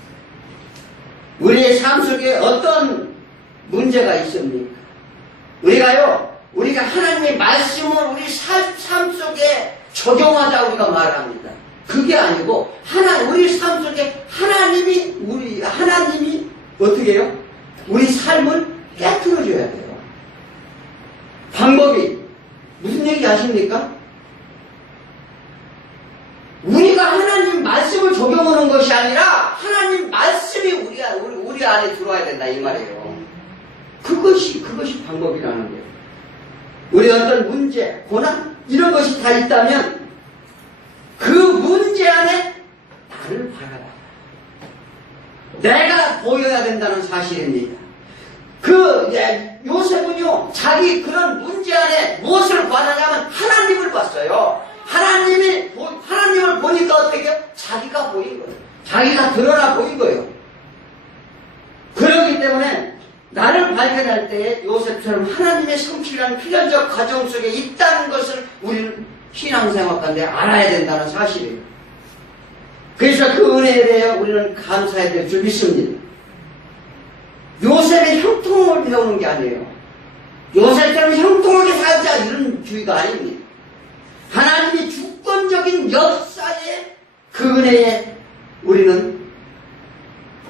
우리의 삶 속에 어떤 문제가 있습니까? 우리가 하나님의 말씀을 우리 삶 속에 적용하자 우리가 말합니다. 그게 아니고 우리 삶 속에 하나님이 어떻게 해요? 우리 삶을 깨트려줘야 돼요. 방법이 무슨 얘기 아십니까? 우리가 하나님 말씀을 적용하는 것이 아니라 하나님 말씀이 우리 안에 들어와야 된다 이 말이에요. 그것이 방법이라는 거예요. 우리 어떤 문제, 고난 이런 것이 다 있다면 그 문제 안에 나를 바라봐. 내가 보여야 된다는 사실입니다. 요셉은요, 자기 그런 문제 안에 무엇을 봤느냐면 하나님을 봤어요. 하나님을 보니까 어떻게 해요? 자기가 보인 거예요. 자기가 드러나 보인 거예요. 그렇기 때문에 나를 발견할 때에 요셉처럼 하나님의 성취라는 필연적 과정 속에 있다는 것을 우리는 신앙생활 가운데 알아야 된다는 사실이에요. 그래서 그 은혜에 대해 우리는 감사해야 될 줄 믿습니다. 요셉의 형통을 배우는 게 아니에요. 요셉처럼 형통하게 살자 이런 주의가 아닙니다. 하나님이 주권적인 역사의 그 은혜에 우리는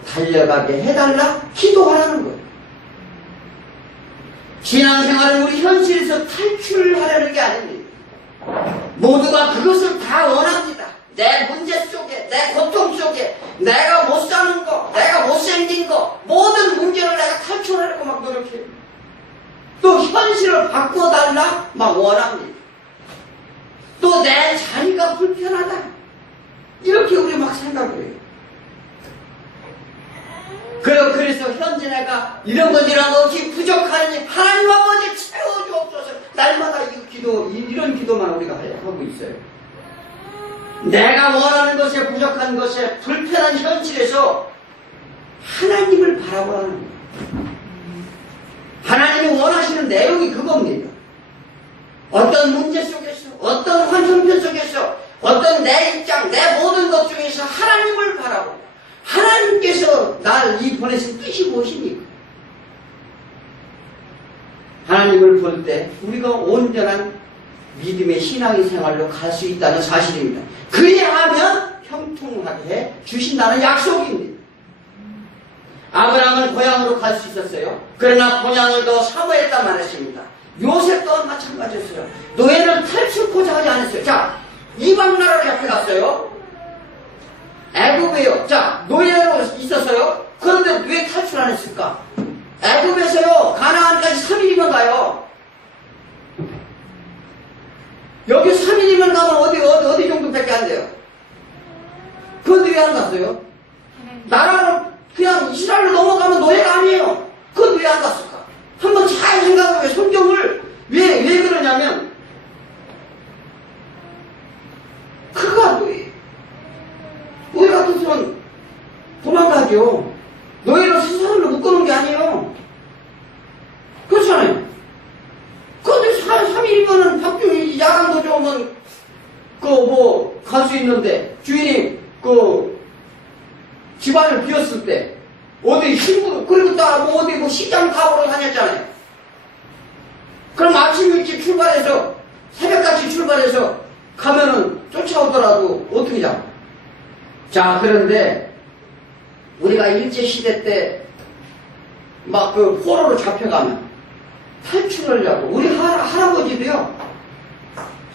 달려가게 해달라 기도하라는 거예요. 신앙생활은 우리 현실에서 탈출하려는 게 아닙니다. 모두가 그것을 다 원합니다. 내 문제 속에, 내 고통 속에, 내가 못 사는 거, 내가 못생긴 거, 모든 문제를 내가 탈출하려고 막 노력해요. 또 현실을 바꿔달라 막 원합니다. 또 내 자리가 불편하다. 이렇게 우리 막 생각을 해요. 그래서 현재 내가 이런 것 없이 부족하니 하나님 아버지 채워주옵소서. 날마다 이런 기도만 우리가 하고 있어요. 내가 원하는 것에 부족한 것에 불편한 현실에서 하나님을 바라보라는 거예요. 하나님이 원하시는 내용이 그겁니다. 어떤 문제 속에서, 어떤 형편 속에서, 어떤 내 입장, 내 모든 것 중에서 하나님을 바라보고 하나님께서 날 보내신 뜻이 무엇입니까? 하나님을 볼 때 우리가 온전한 믿음의 신앙의 생활로 갈 수 있다는 사실입니다. 그리하면 형통하게 해 주신다는 약속입니다. 아브라함은 고향으로 갈 수 있었어요. 그러나 고향을 더 사모했단 말했습니다. 요셉 또한 마찬가지였어요. 노예를 탈출코자 하지 않았어요. 자, 이방 나라로 잡혀갔어요. 애굽에요. 자, 노예로 있었어요. 그런데 왜 탈출 안 했을까? 애굽에서요, 가나안까지 3일이면 가요. 여기 3일이면 가면 어디 정도밖에 안 돼요? 그런데 왜 안 갔어요? 나라를 그냥 이스라엘로 넘어가면 노예가 아니에요. 그건 왜 안 갔을까? 한번 잘 생각해보면 성경을 왜 그러냐면, 그가 노예 같으면 도망가죠. 노예로 세상으로 묶어놓은 게 아니에요. 그렇잖아요. 그런데 3일이면은 박중이 야간도 좋으면 갈 수 있는데, 주인이 집안을 비웠을 때 어디 신부로 그리고 또 어디 시장 가보러 다녔잖아요. 그럼 아침 일찍 출발해서 새벽같이 출발해서 가면은 쫓아오더라도 어떻게 잡아? 자, 그런데 우리가 일제시대 때 막 포로로 잡혀가면 탈출하려고 우리 할아버지도요,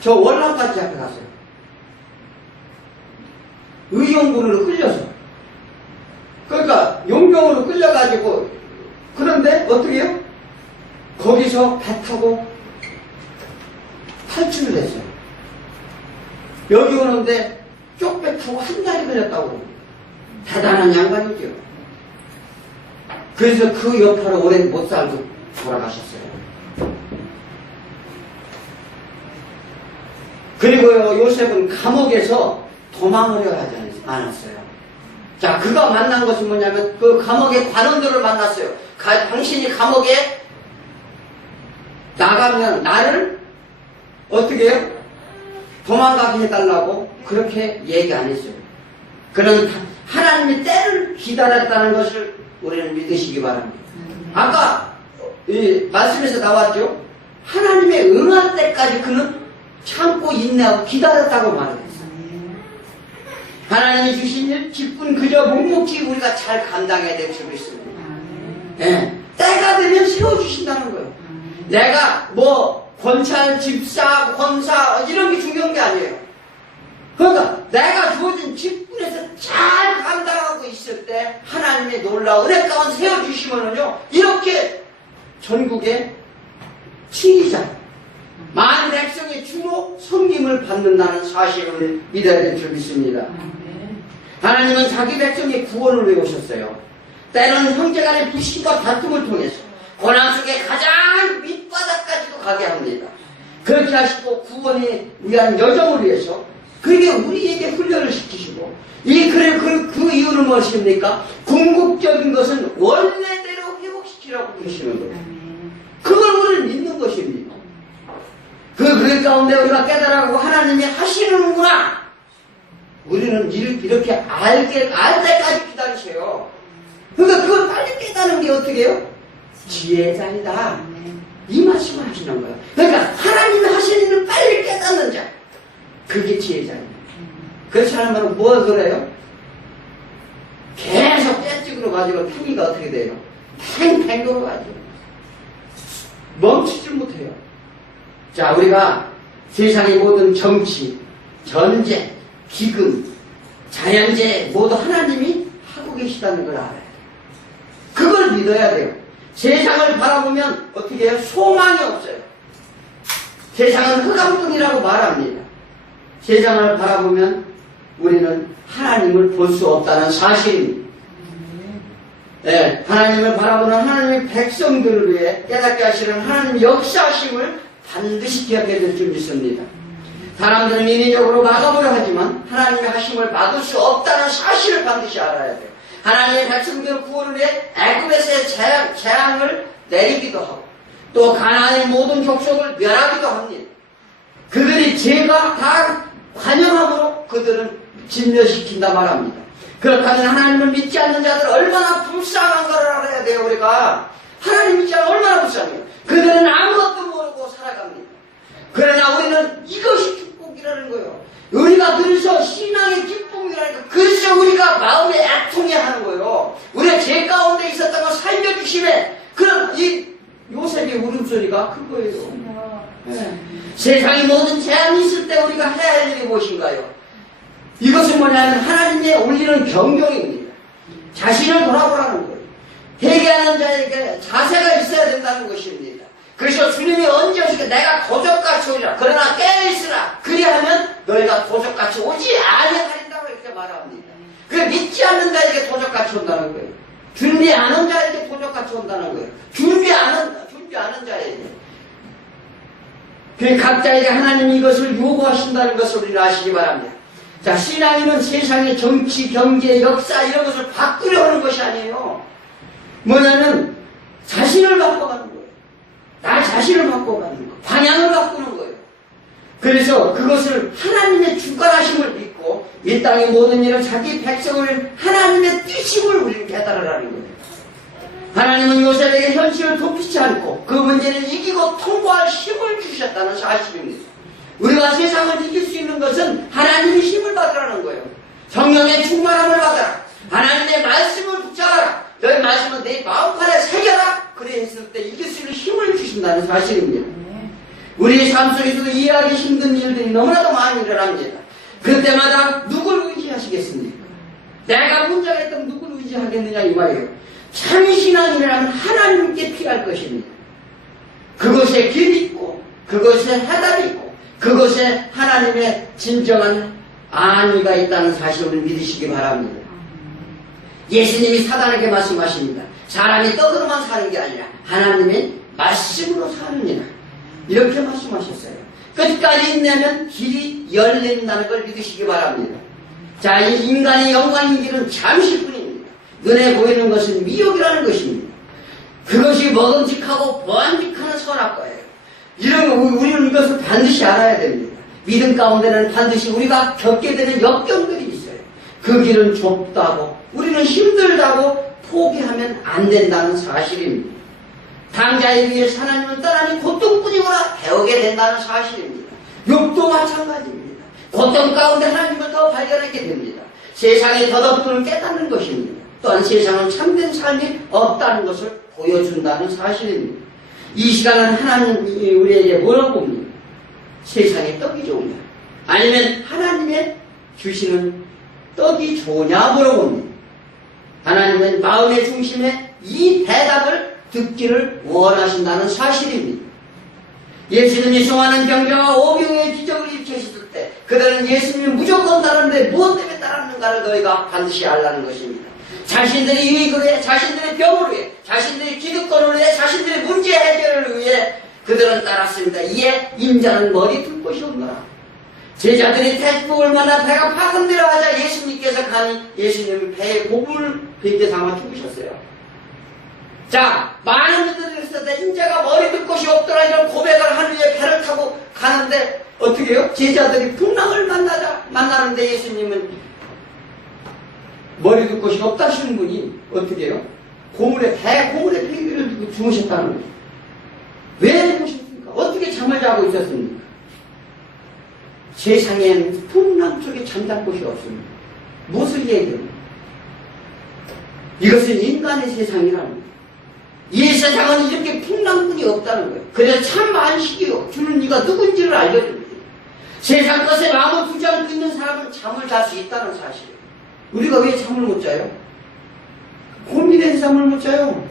저 월남까지 잡혀갔어요. 의용군으로 끌려서. 해가지고, 그런데 어떻게 해요? 거기서 배 타고 탈출을 했어요. 여기 오는데 쪽배 타고 한 달이 걸렸다고. 대단한 양반이죠. 그래서 그 여파로 오래 못 살고 돌아가셨어요. 그리고요, 요셉은 감옥에서 도망을 하지 않았어요. 자, 그가 만난 것이 뭐냐면 그 감옥의 관원들을 만났어요. 당신이 감옥에 나가면 나를 어떻게 해요? 도망가게 해달라고 그렇게 얘기 안 했어요. 그는 하나님의 때를 기다렸다는 것을 우리는 믿으시기 바랍니다. 아까 이 말씀에서 나왔죠? 하나님의 응할 때까지 그는 참고 인내하고 기다렸다고 말했어요. 하나님이 주신 일, 기쁜 그저 묵묵히 우리가 잘 감당해야 될 줄 믿습니다. 예, 때가 되면 세워주신다는 거예요. 내가 뭐 권찰, 집사, 권사 이런 게 중요한 게 아니에요. 그러니까 내가 주어진 직분에서 잘 감당하고 있을 때 하나님의 놀라운 은혜 가운데 세워주시면은요, 이렇게 전국의 치의자, 만 백성의 주로 섬김을 받는다는 사실을 믿어야 될 줄 믿습니다. 하나님은 자기 백성의 구원을 위해 오셨어요. 때로는 형제간의 불신과 다툼을 통해서 고난 속에 가장 밑바닥까지도 가게 합니다. 그렇게 하시고 구원에 위한 여정을 위해서 그게 우리에게 훈련을 시키시고, 그 이유는 무엇입니까? 궁극적인 것은 원래대로 회복시키라고 그러시는 거예요. 그걸 우리를 믿는 것입니다. 그 가운데 우리가 깨달아가고 하나님이 하시는구나. 우리는 이렇게 알 때까지 기다리세요. 그러니까 그걸 빨리 깨닫는 게 어떻게 해요? 지혜자이다. 이 말씀을 하시는 거예요. 그러니까 하나님이 하시는 일을 빨리 깨닫는 자. 그게 지혜자입니다. 그렇지 않으면 뭘 그래요? 계속 떼찍으로 가지고 팽이가 어떻게 돼요? 팽팽 돌아가지고 멈추질 못해요. 자, 우리가 세상의 모든 정치, 전쟁, 기근, 자연재해 모두 하나님이 하고 계시다는 걸 알아야 돼요. 그걸 믿어야 돼요. 세상을 바라보면 어떻게 해요? 소망이 없어요. 세상은 흑암뿐이라고 말합니다. 세상을 바라보면 우리는 하나님을 볼 수 없다는 사실입니다. 네, 하나님을 바라보는 하나님의 백성들을 위해 깨닫게 하시는 하나님의 역사심을 반드시 기억해야 될 줄 믿습니다. 사람들은 인위적으로 막아보려 하지만 하나님의 하심을 막을 수 없다는 사실을 반드시 알아야 돼요. 하나님의 백성들 구원을 위해 애굽에서의 재앙을 내리기도 하고 또 가나안의 모든 족속을 멸하기도 합니다. 그들이 죄가 다 관영함으로 그들은 진멸시킨다 말합니다. 그렇다면 하나님을 믿지 않는 자들 얼마나 불쌍한 걸 알아야 돼요. 우리가 하나님 믿지 않으면 얼마나 불쌍해요. 그들은 아무것도 모르고 살아갑니다. 그러나 우리는 이것이 축복이라는 거예요. 우리가 그래서 신앙의 기쁨이라니까, 그래서 우리가 마음에 애통해하는 거예요. 우리가 죄 가운데 있었던 걸 살려주심에 그런 이 요셉의 울음소리가 그거예요. 네. 세상의 모든 재앙이 있을 때 우리가 해야 할 일이 무엇인가요? 이것은 뭐냐면 하나님의 올리는 경경입니다. 자신을 돌아보라는 거예요. 회개하는 자에게 자세가 있어야 된다는 것입니다. 그래서 주님이 언제 오실까? 내가 도적같이 오리라. 그러나 깨어있으라. 그리하면 너희가 도적같이 오지 아니하린다고 이렇게 말합니다. 그게 믿지 않는 자에게 도적같이 온다는 거예요. 준비 안 한 자에게 도적같이 온다는 거예요. 준비 안 한 자에게. 그 각자에게 하나님이 이것을 요구하신다는 것을 우리는 아시기 바랍니다. 자, 신앙인은 세상의 정치, 경제, 역사 이런 것을 바꾸려 하는 것이 아니에요. 뭐냐면 자신을 바꿔가는 거예요. 나 자신을 바꿔가는 거예요. 방향을 바꾸는 거예요. 그래서 그것을 하나님의 주관하심을 믿고 이 땅의 모든 일을 자기 백성을 하나님의 뜻임을 우리는 깨달으라는 거예요. 하나님은 요셉에게 현실을 돕지 않고 그 문제를 이기고 통과할 힘을 주셨다는 사실입니다. 우리가 세상을 이길 수 있는 것은 하나님의 힘을 받으라는 거예요. 성령의 충만함을 받아라. 하나님의 말씀을 붙잡아라. 너희 말씀은 내 마음판에 새겨라. 그래 했을 때 이길 수 있는 힘을 주신다는 사실입니다. 우리 삶 속에서도 이해하기 힘든 일들이 너무나도 많이 일어납니다. 그때마다 누굴 의지하시겠습니까? 내가 문제가 있다면 누굴 의지하겠느냐 이 말이에요. 참신앙이라면 하나님께 필요할 것입니다. 그것에 길이 있고 그것에 해답이 있고 그것에 하나님의 진정한 안위가 있다는 사실을 믿으시기 바랍니다. 예수님이 사단에게 말씀하십니다. 사람이 떡으로만 사는 게 아니라 하나님의 말씀으로 사느니라. 이렇게 말씀하셨어요. 끝까지 있냐면 길이 열린다는 걸 믿으시기 바랍니다. 자, 이 인간의 영광의 길은 잠시뿐입니다. 눈에 보이는 것은 미혹이라는 것입니다. 그것이 먹음직하고 보안직하는 선악과예요. 우리는 이것을 반드시 알아야 됩니다. 믿음 가운데는 반드시 우리가 겪게 되는 역경들이 있어요. 그 길은 좁다고 우리는 힘들다고 포기하면 안 된다는 사실입니다. 당자에 위해 하나님을 떠나니 고통뿐이구나 배우게 된다는 사실입니다. 욥도 마찬가지입니다. 고통 가운데 하나님을 더 발견하게 됩니다. 세상의 더덕들을 깨닫는 것입니다. 또한 세상은 참된 삶이 없다는 것을 보여준다는 사실입니다. 이 시간은 하나님이 우리에게 물어봅니다. 세상에 떡이 좋으냐? 아니면 하나님의 주시는 떡이 좋으냐 물어봅니다. 하나님은 마음의 중심에 이 대답을 듣기를 원하신다는 사실입니다. 예수님이 수많은 병자와 오병의 기적을 일으키셨을 때 그들은 예수님이 무조건 따르는데 무엇 때문에 따르는가를 너희가 반드시 알라는 것입니다. 자신들의 유익을 위해, 자신들의 병을 위해, 자신들의 기득권을 위해, 자신들의 문제 해결을 위해 그들은 따랐습니다. 이에 인자는 머리 둘 곳이 없노라. 제자들이 태국을 만나 배가 파근대로 하자 예수님께서 가니 예수님은 배에 고분을 베개 삼아 죽으셨어요. 자, 많은 분들이 있었는데 인자가 머리 둘 곳이 없더라 이런 고백을 한 후에 배를 타고 가는데 어떻게 해요? 제자들이 풍랑을 만나는데 예수님은 머리 둘 곳이 없다 하시는 분이 어떻게 해요? 고물에 베개를 두고 주무셨다는 거예요. 왜 주무셨습니까? 어떻게 잠을 자고 있었습니까? 세상엔 풍랑 속에 잠잘 곳이 없습니다. 무엇을 얘기합니까? 이것은 인간의 세상이라는 거예요. 이 세상은 이렇게 풍랑뿐이 없다는 거예요. 그래서 참 안식이요. 주는 이가 누군지를 알려줍니다. 세상 것에 마음을 두지 않고 있는 사람은 잠을 잘 수 있다는 사실이에요. 우리가 왜 잠을 못 자요? 고민해서 잠을 못 자요.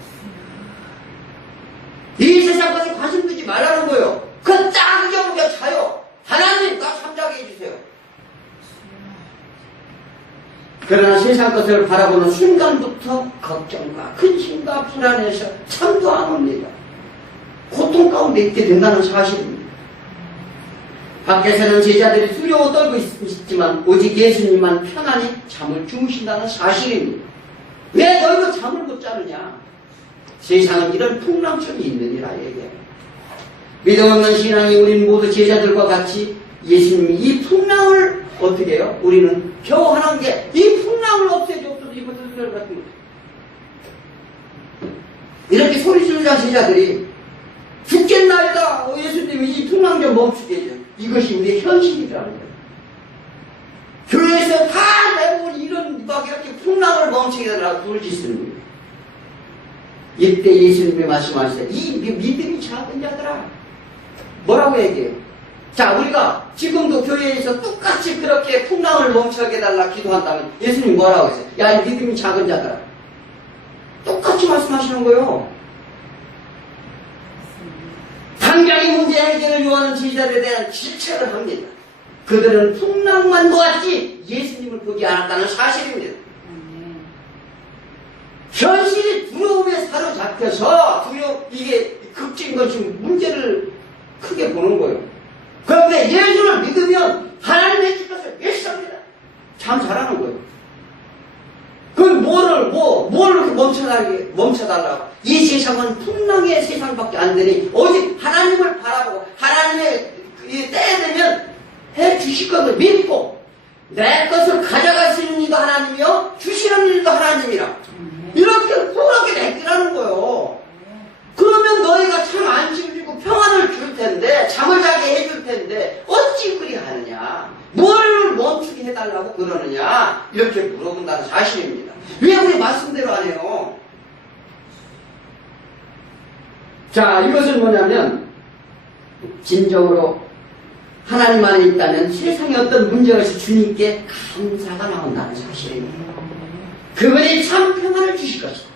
이 세상 것에 관심 두지 말라는 거예요. 그 딱 잊어보게 자요. 하나님, 나 잠자게 해주세요. 그러나 세상 것을 바라보는 순간부터 걱정과 근심과 불안해서 잠도 안 옵니다. 고통 가운데 있게 된다는 사실입니다. 밖에서는 제자들이 두려워 떨고 있지만 오직 예수님만 편안히 잠을 주무신다는 사실입니다. 왜 너희도 잠을 못 자느냐? 세상은 이런 풍랑처럼 있느니라 얘기해요. 믿음 없는 신앙이 우리는 모두 제자들과 같이 예수님이 이 풍랑을 어떻게 해요? 우리는 겨우 하는 게 이 풍랑을 없애주옵소서 이것들 소리 같은 거. 이렇게 소리 지르자 제자들이 죽겠나이다. 예수님이 이 풍랑 좀 멈추게 해줘. 이것이 우리의 현실이라는 거예요. 교회에서 다 대부분 이런 막 이렇게 풍랑을 멈추게 해달라고 부르짖는 거예요. 이때 예수님이 말씀하셨어요. 이 믿음이 작은 자들아. 뭐라고 얘기해요? 자, 우리가 지금도 교회에서 똑같이 그렇게 풍랑을 멈추게 해달라 기도한다면 예수님이 뭐라고 했어요? 야, 이 믿음이 작은 자들아. 똑같이 말씀하시는 거예요. 당장의 문제 해결을 요하는 제자들에 대한 질책을 합니다. 그들은 풍랑만 보았지 예수님을 보지 않았다는 사실입니다. 현실이 두려움에 사로잡혀서 이게 극적인 것이 문제를 크게 보는 거예요. 그런데 예수를 믿으면 하나님 해줄 것을 예수합니다. 참 잘하는 거예요. 그럼 뭘 이렇게 멈춰달라고. 이 세상은 풍랑의 세상밖에 안 되니 오직 하나님을 바라보고 하나님의 때에 되면 해 주실 것을 믿고 내 것을 가져갈 수 있는 이도 하나님이요 주시는 일도 하나님이라. 이렇게 그렇게 맡기라는 거예요. 그러면 너희가 참 안식을 주고 평안을 줄 텐데 잠을 자게 해줄 텐데 어찌 그리 하느냐? 뭘 멈추게 해달라고 그러느냐? 이렇게 물어본다는 사실입니다. 왜 우리 말씀대로 안 해요? 자, 이것은 뭐냐면 진정으로 하나님 안에 있다면 세상에 어떤 문제가 있어 주님께 감사가 나온다는 사실입니다. 그분이 참 평안을 주실 것이다.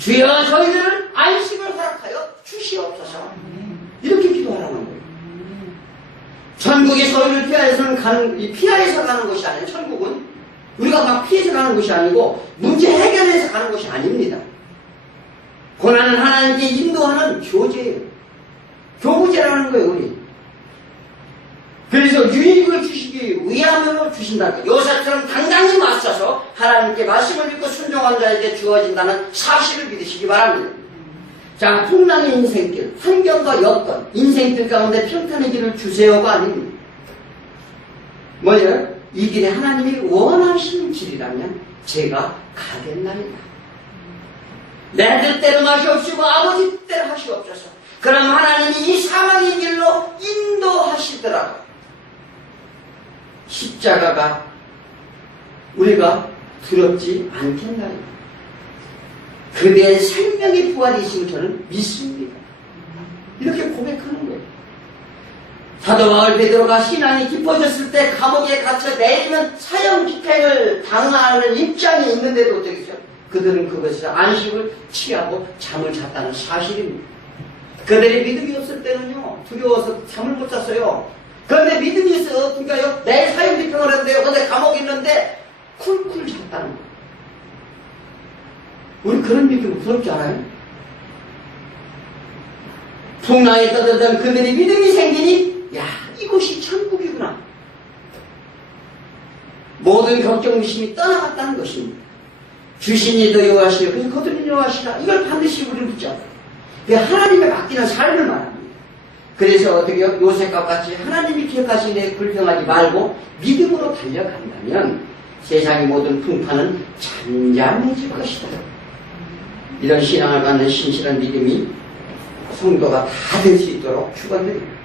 주여 저희들을 안식을 허락하여 주시옵소서. 이렇게 기도하라는 거예요. 천국이 저희를 피하여서 가는 것이 아니에요. 천국은 우리가 막 피해서 가는 것이 아니고 문제 해결해서 가는 것이 아닙니다. 고난은 하나님께 인도하는 교제예요. 교부제라는 거예요, 우리. 그래서 유익을 주시기 위함으로 주신다는 거예요. 요셉처럼 당당히 맞서서 하나님께 말씀을 믿고 순종한 자에게 주어진다는 사실을 믿으시기 바랍니다. 자, 풍랑의 인생길, 환경과 여건, 인생길 가운데 평탄의 길을 주세요가 아닙니다. 뭐예요? 이 길에 하나님이 원하시는 길이라면 제가 가겠나이다. 내 뜻대로 마시옵시고 아버지 뜻대로 하시옵소서. 그럼 하나님이 이 사망의 길로 인도하시더라고요. 십자가가 우리가 두렵지 않겠나요? 그대의 생명의 부활이심을 저는 믿습니다. 이렇게 고백하는 거예요. 사도 바울 베드로가 신앙이 깊어졌을 때 감옥에 갇혀 내리면 사형 집행을 당하는 입장이 있는데도 어떻게 그들은 그것에서 안식을 취하고 잠을 잤다는 사실입니다. 그들의 믿음이 없을 때는요, 두려워서 잠을 못 잤어요. 그런데 믿음이 있어, 그러니까요, 내일 사형 집행을 했는데요, 근데 감옥에 있는데 쿨쿨 잤다는 거예요. 우리 그런 믿음 부럽지 않아요? 풍랑에 떠들던 그들의 믿음이 생기니, 야, 이곳이 천국이구나. 모든 걱정, 의심이 떠나갔다는 것입니다. 주신 이도 여호와시요, 그래서 거두는 여호와시라. 이걸 반드시 우리는 붙잡아요. 하나님에 맡기는 삶을 말합니다. 그래서 어떻게 요셉과 같이 하나님이 기억하신 데 불평하지 말고 믿음으로 달려간다면 세상의 모든 풍파는 잠잠해질 것이다. 이런 신앙을 갖는 신실한 믿음이 성도가 다 될 수 있도록 축원드립니다.